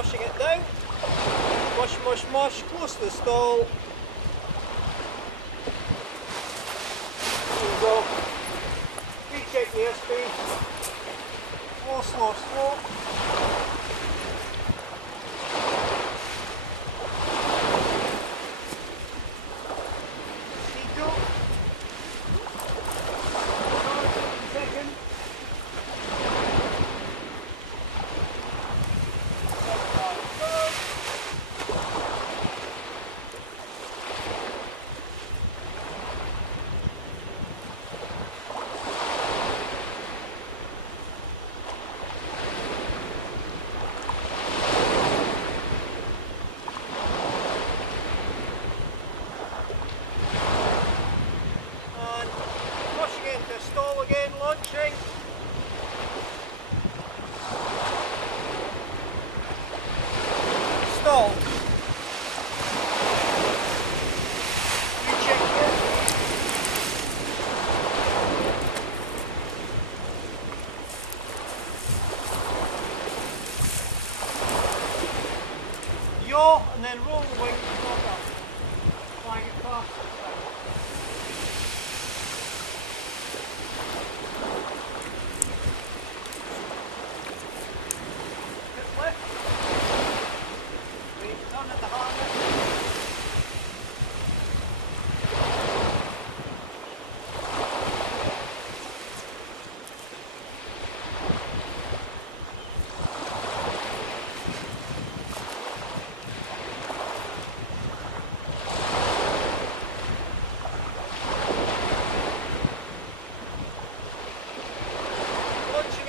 mushing it down. Mush, mush, mush, close to the stall. There we go. Recheck the airspace. Slow, slow, slow. Stall again, launching. Stall. Recheck here. Yaw and then roll the wing and lock up. Flying it fast this time.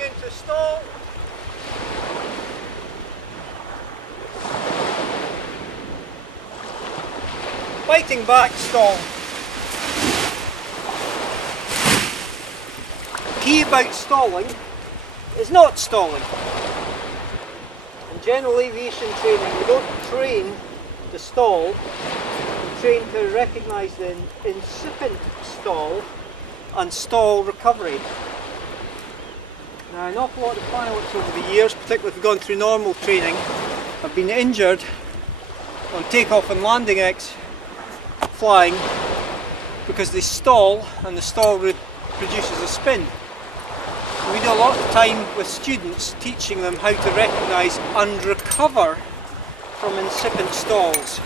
Into stall. Biting back, stall. Key about stalling is not stalling. In general aviation training, we don't train to stall, we train to recognise the incipient stall and stall recovery. Now, an awful lot of pilots over the years, particularly if they've gone through normal training, have been injured on takeoff and landing flying because they stall and the stall produces a spin. We do a lot of time with students teaching them how to recognise and recover from incipient stalls.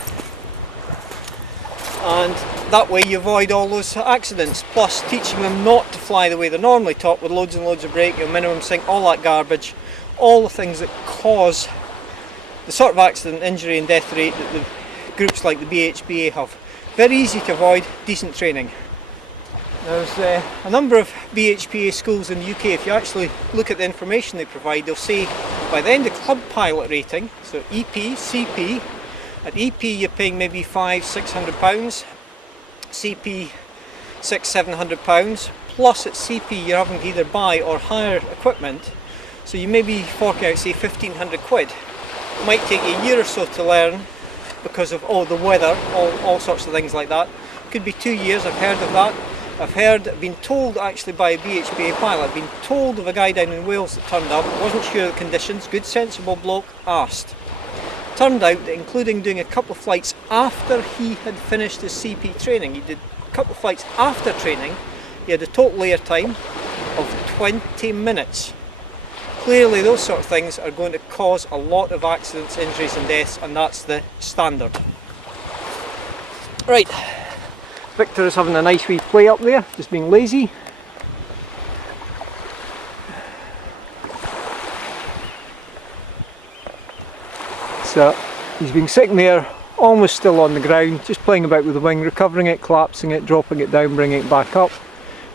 And that way you avoid all those accidents, plus teaching them not to fly the way they're normally taught with loads and loads of brake, your minimum sink, all that garbage, all the things that cause the sort of accident, injury and death rate that the groups like the BHBA have. Very easy to avoid, decent training. There's a number of BHPA schools in the UK. If you actually look at the information they provide, they'll say by the end of club pilot rating, so EP, CP, at EP you're paying maybe £500–600, CP £600–700, plus at CP you're having to either buy or hire equipment, so you maybe fork out say £1,500. It might take you a year or so to learn because of the weather, all sorts of things like that. Could be 2 years, I've heard of that. I've been told actually by a BHPA pilot, I've been told of a guy down in Wales that turned up, wasn't sure of the conditions, good sensible bloke, asked. Turned out that including doing a couple of flights after he had finished his CP training, he did a couple of flights after training, he had a total air time of 20 minutes. Clearly those sort of things are going to cause a lot of accidents, injuries and deaths, and that's the standard. Right, Victor is having a nice wee play up there, just being lazy. So he's been sitting there almost still on the ground, just playing about with the wing, recovering it, collapsing it, dropping it down, bringing it back up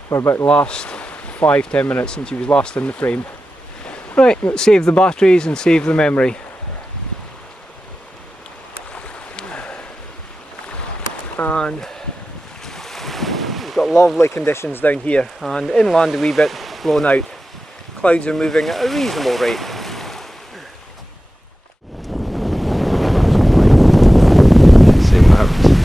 for about the last 5–10 minutes since he was last in the frame. Right, let's save the batteries and save the memory. And we've got lovely conditions down here, and inland a wee bit blown out. Clouds are moving at a reasonable rate. See what happens.